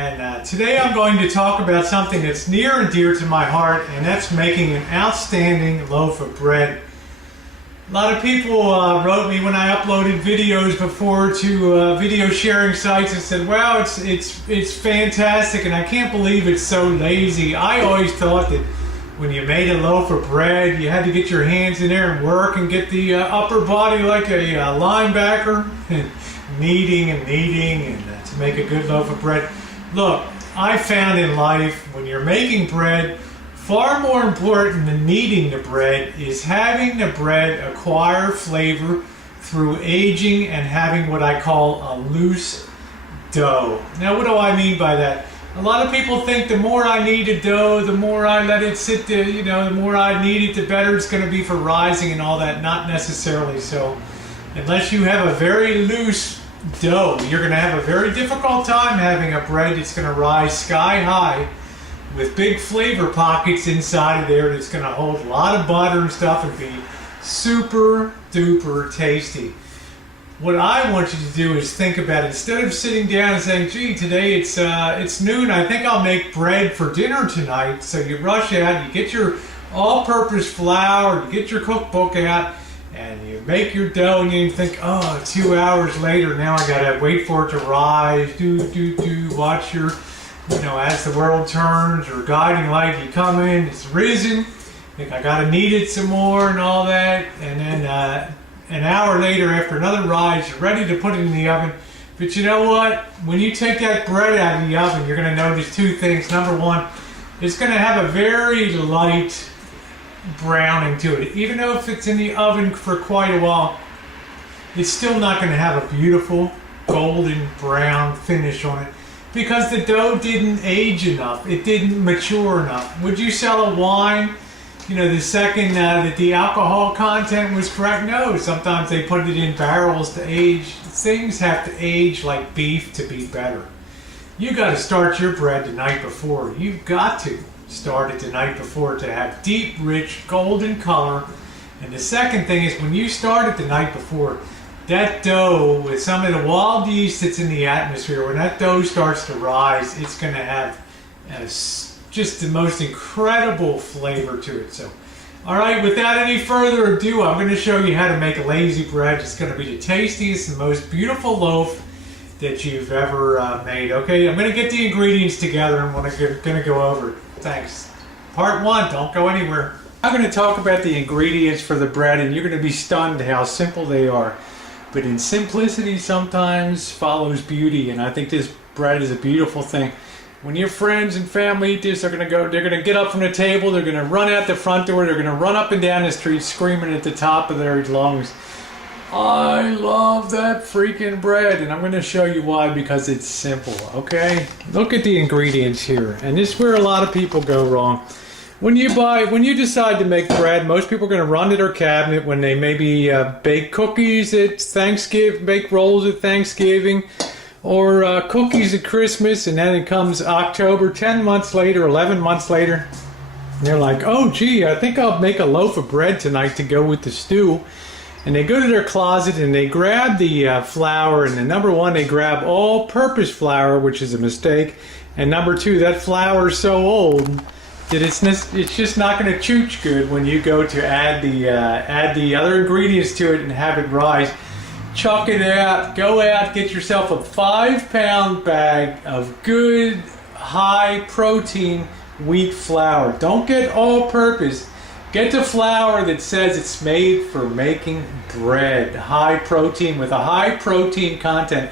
And today I'm going to talk about something that's near and dear to my heart, and that's making an outstanding loaf of bread. A lot of people wrote me when I uploaded videos before to video sharing sites and said, wow, it's fantastic and I can't believe it's so lazy. I always thought that when you made a loaf of bread, you had to get your hands in there and work and get the upper body like a linebacker, and kneading and to make a good loaf of bread. Look, I found in life, when you're making bread, far more important than kneading the bread is having the bread acquire flavor through aging and having what I call a loose dough. Now, what do I mean by that? A lot of people think the more I knead a dough, the more I let it sit there, the more I knead it, the better it's going to be for rising and all that. Not necessarily so. Unless you have a very loose dough, you're going to have a very difficult time having a bread that's going to rise sky high with big flavor pockets inside of there that's going to hold a lot of butter and stuff and be super duper tasty. What I want you to do is think about it. Instead of sitting down and saying, gee, today it's noon, I think I'll make bread for dinner tonight. So you rush out, you get your all-purpose flour, you get your cookbook out, and you make your dough, and you think, oh, 2 hours later, now I gotta wait for it to rise, watch your, as the world turns, or guiding light, you come in, it's risen, think I gotta knead it some more and all that, and then an hour later, after another rise, you're ready to put it in the oven. But you know what? When you take that bread out of the oven, you're gonna notice two things. Number one, it's gonna have a very light browning to it. Even though if it's in the oven for quite a while, it's still not going to have a beautiful golden brown finish on it because the dough didn't age enough. It didn't mature enough. Would you sell a wine, the second that the alcohol content was correct? No, sometimes they put it in barrels to age. Things have to age like beef to be better. You got to start your bread the night before. You've got to start it the night before to have deep, rich, golden color. And the second thing is when you start it the night before, that dough with some of the wild yeast that's in the atmosphere, when that dough starts to rise, it's going to have just the most incredible flavor to it. So, all right, without any further ado, I'm going to show you how to make a lazy bread. It's going to be the tastiest and most beautiful loaf that you've ever made. Okay, I'm going to get the ingredients together and I'm going to go over it. Thanks. Part one, don't go anywhere. I'm going to talk about the ingredients for the bread, and you're going to be stunned how simple they are. But in simplicity sometimes follows beauty, and I think this bread is a beautiful thing. When your friends and family eat this, they're going to get up from the table, they're going to run out the front door, they're going to run up and down the street screaming at the top of their lungs, I love that freaking bread, and I'm going to show you why, because it's simple, okay? Look at the ingredients here, and this is where a lot of people go wrong. When you decide to make bread, most people are going to run to their cabinet when they maybe bake cookies at Thanksgiving, bake rolls at Thanksgiving, or cookies at Christmas, and then it comes October, 10 months later, 11 months later, and they're like, oh gee, I think I'll make a loaf of bread tonight to go with the stew. And they go to their closet and they grab the flour, and number one, they grab all-purpose flour, which is a mistake, and number two, that flour is so old that it's just not going to chooch good when you go to add the other ingredients to it and have it rise. Chuck it out, go out, get yourself a 5-pound bag of good high-protein wheat flour. Don't get all-purpose. Get the flour that says it's made for making bread. High protein with a high protein content.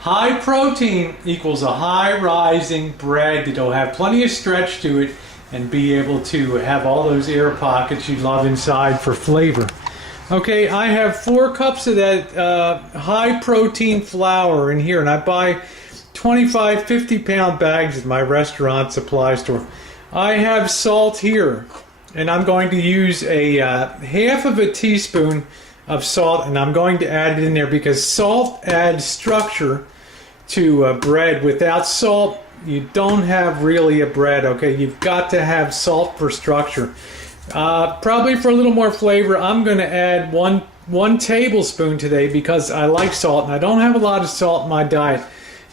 High protein equals a high rising bread that'll have plenty of stretch to it and be able to have all those air pockets you love inside for flavor. Okay, I have 4 cups of that high protein flour in here, and I buy 25, 50-pound bags at my restaurant supply store. I have salt here. And I'm going to use a half of a teaspoon of salt, and I'm going to add it in there because salt adds structure to bread. Without salt, you don't have really a bread, okay? You've got to have salt for structure. Probably for a little more flavor, I'm going to add one tablespoon today because I like salt, and I don't have a lot of salt in my diet.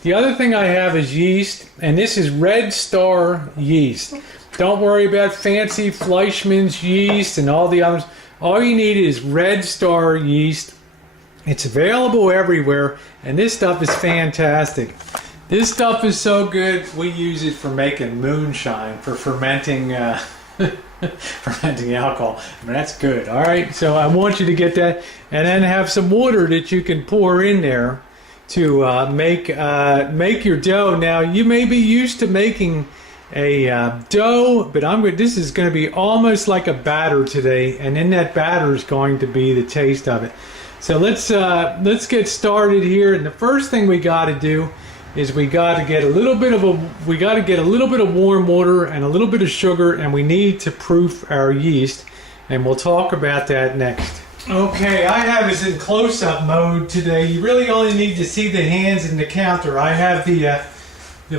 The other thing I have is yeast, and this is Red Star yeast. Don't worry about fancy Fleischmann's yeast and all the others. All you need is Red Star yeast. It's available everywhere, and this stuff is fantastic. This stuff is so good, we use it for making moonshine, for fermenting fermenting alcohol. I mean, that's good. All right, so I want you to get that, and then have some water that you can pour in there to make your dough. Now, you may be used to making a dough, but this is going to be almost like a batter today, and in that batter is going to be the taste of it. So let's get started here. And the first thing we got to do is we got to get a little bit of warm water and a little bit of sugar, and we need to proof our yeast, and we'll talk about that next. Okay, I have this in close-up mode today. You really only need to see the hands and the counter. I have the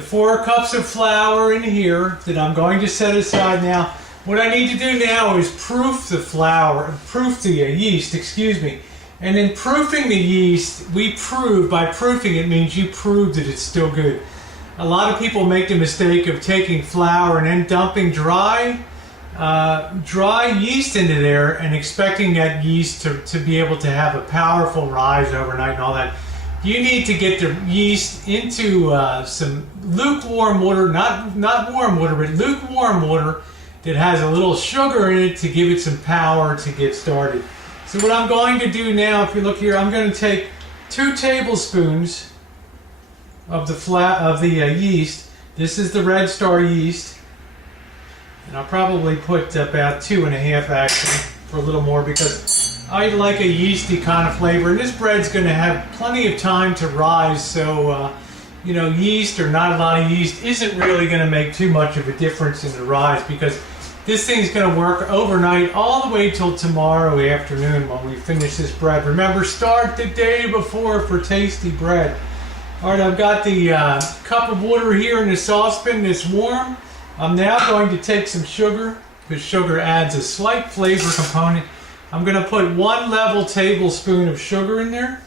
4 cups of flour in here that I'm going to set aside now. What I need to do now is proof the yeast, excuse me. And in proofing the yeast, by proofing it means you prove that it's still good. A lot of people make the mistake of taking flour and then dumping dry yeast into there and expecting that yeast to be able to have a powerful rise overnight and all that. You need to get the yeast into some lukewarm water, not warm water, but lukewarm water that has a little sugar in it to give it some power to get started. So what I'm going to do now, if you look here, I'm going to take 2 tablespoons of the yeast. This is the Red Star yeast, and I'll probably put about 2.5 actually, for a little more, because I like a yeasty kind of flavor. And this bread's going to have plenty of time to rise, so you know, yeast or not a lot of yeast isn't really going to make too much of a difference in the rise, because this thing's going to work overnight all the way till tomorrow afternoon when we finish this bread. Remember, start the day before for tasty bread. All right, I've got the cup of water here in the saucepan that's warm. I'm now going to take some sugar, because sugar adds a slight flavor component. I'm going to put 1 level tablespoon of sugar in there.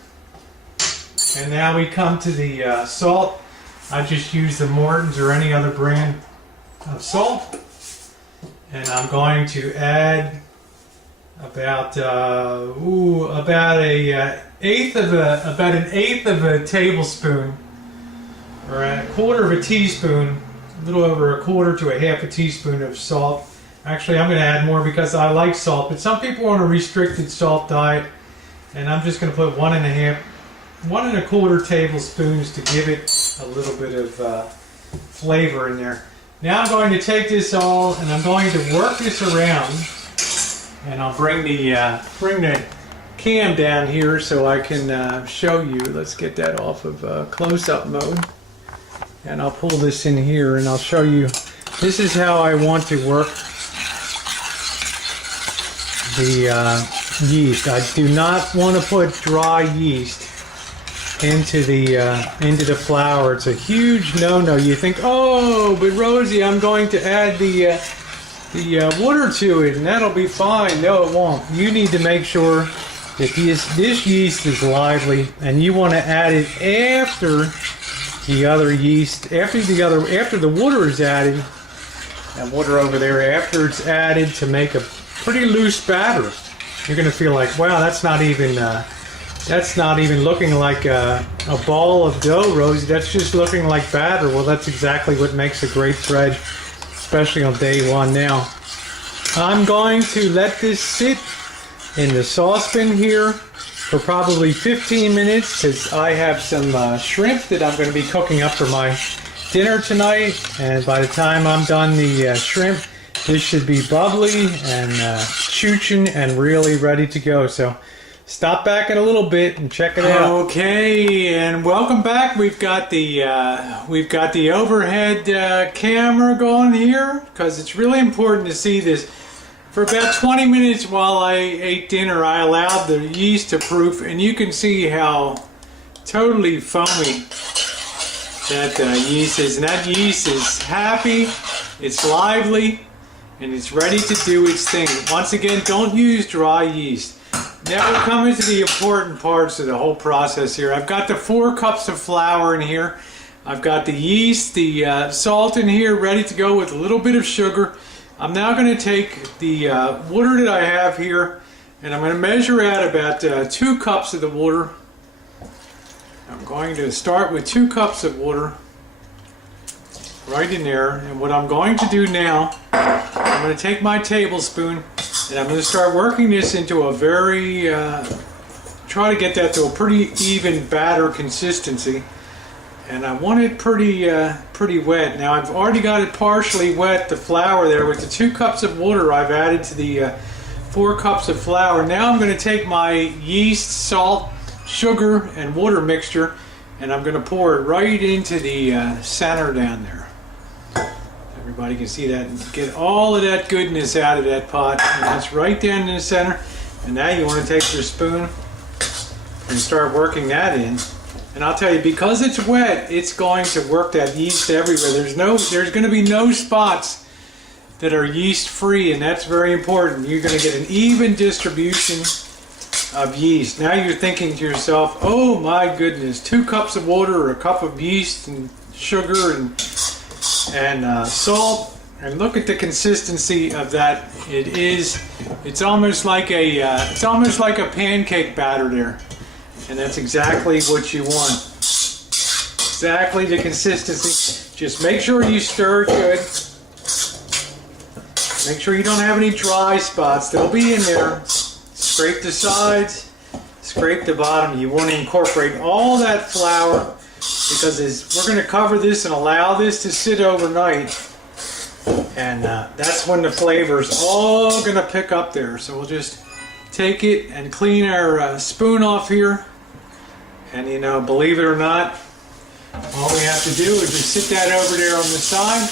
And now we come to the salt. I just use the Morton's or any other brand of salt. And I'm going to add about an eighth of a tablespoon, or a quarter of a teaspoon, a little over a quarter to a half a teaspoon of salt. Actually, I'm going to add more because I like salt, but some people are on a restricted salt diet, and I'm just going to put 1 1.25 tablespoons to give it a little bit of flavor in there. Now I'm going to take this all and I'm going to work this around, and I'll bring the cam down here so I can show you. Let's get that off of close-up mode, and I'll pull this in here and I'll show you. This is how I want to work the yeast. I do not want to put dry yeast into the flour. It's a huge no-no. You think, oh, but Rosie, I'm going to add the water to it and that'll be fine. No, it won't. You need to make sure that this yeast is lively, and you want to add it after the other yeast, after the water is added. That water over there, after it's added, to make a pretty loose batter. You're going to feel like, wow, that's not even looking like a ball of dough, Rosie. That's just looking like batter. Well, that's exactly what makes a great bread, especially on day 1 now. I'm going to let this sit in the saucepan here for probably 15 minutes, because I have some shrimp that I'm going to be cooking up for my dinner tonight. And by the time I'm done the shrimp, this should be bubbly and chooching and really ready to go. So stop back in a little bit and check it out. Okay, and welcome back. We've got the overhead camera going here, because it's really important to see this. For about 20 minutes while I ate dinner, I allowed the yeast to proof, and you can see how totally foamy that yeast is. And that yeast is happy, it's lively, and it's ready to do its thing. Once again, don't use dry yeast. Now we come into the important parts of the whole process here. I've got the 4 cups of flour in here. I've got the yeast, the salt in here ready to go with a little bit of sugar. I'm now going to take the water that I have here, and I'm going to measure out about 2 cups of the water. I'm going to start with 2 cups of water right in there, and what I'm going to do now, I'm going to take my tablespoon and I'm going to start working this into a very, try to get that to a pretty even batter consistency. And I want it pretty wet. Now I've already got it partially wet, the flour there, with the 2 cups of water I've added to the 4 cups of flour. Now I'm going to take my yeast, salt, sugar, and water mixture, and I'm going to pour it right into the center down there. Everybody can see that, and get all of that goodness out of that pot. And that's right down in the center. And now you want to take your spoon and start working that in. And I'll tell you, because it's wet, it's going to work that yeast everywhere. There's going to be no spots that are yeast free, and that's very important. You're going to get an even distribution of yeast. Now you're thinking to yourself, oh my goodness, 2 cups of water or a cup of yeast and sugar and salt, and look at the consistency of that. It's almost like a pancake batter there. And that's exactly what you want. Exactly the consistency. Just make sure you stir good. Make sure you don't have any dry spots. They'll be in there. Scrape the sides, scrape the bottom. You want to incorporate all that flour, because we're going to cover this and allow this to sit overnight. And that's when the flavor's all going to pick up there. So we'll just take it and clean our spoon off here. And you know, believe it or not, all we have to do is just sit that over there on the side.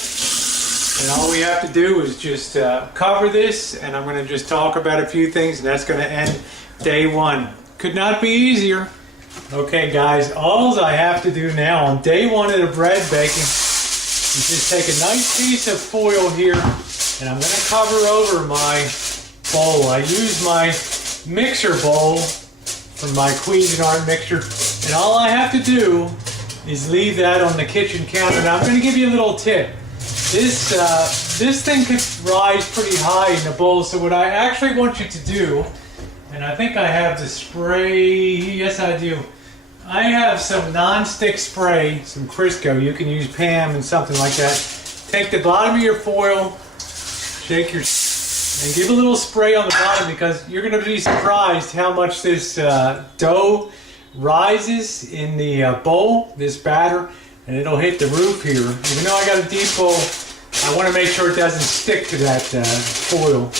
And all we have to do is just cover this, and I'm going to just talk about a few things, and that's going to end day 1. Could not be easier. Okay guys, all I have to do now on day 1 of the bread baking is just take a nice piece of foil here, and I'm going to cover over my bowl. I use my mixer bowl from my Cuisinart mixture, and all I have to do is leave that on the kitchen counter. Now I'm going to give you a little tip. This thing could rise pretty high in the bowl, so what I actually want you to do, and I think I have the spray, yes I do. I have some non-stick spray, some Crisco. You can use Pam and something like that. Take the bottom of your foil, shake your, and give a little spray on the bottom, because you're going to be surprised how much this dough rises in the bowl, this batter, and it'll hit the roof here. Even though I got a deep bowl, I want to make sure it doesn't stick to that foil.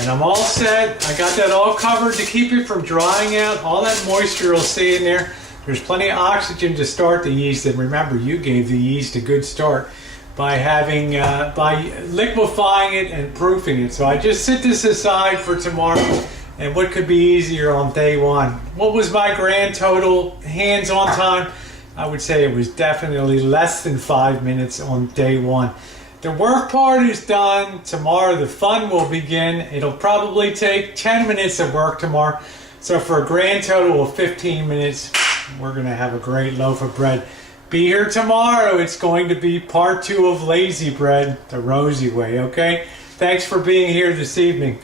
And I'm all set. I got that all covered to keep it from drying out. All that moisture will stay in there. There's plenty of oxygen to start the yeast, and remember, you gave the yeast a good start by liquefying it and proofing it. So I just set this aside for tomorrow. And what could be easier on day 1? What was my grand total hands-on time? I would say it was definitely less than 5 minutes on day 1. The work part is done. Tomorrow the fun will begin. It'll probably take 10 minutes of work tomorrow. So for a grand total of 15 minutes, we're going to have a great loaf of bread. Be here tomorrow. It's going to be part 2 of Lazy Bread, the Rosie way, okay? Thanks for being here this evening.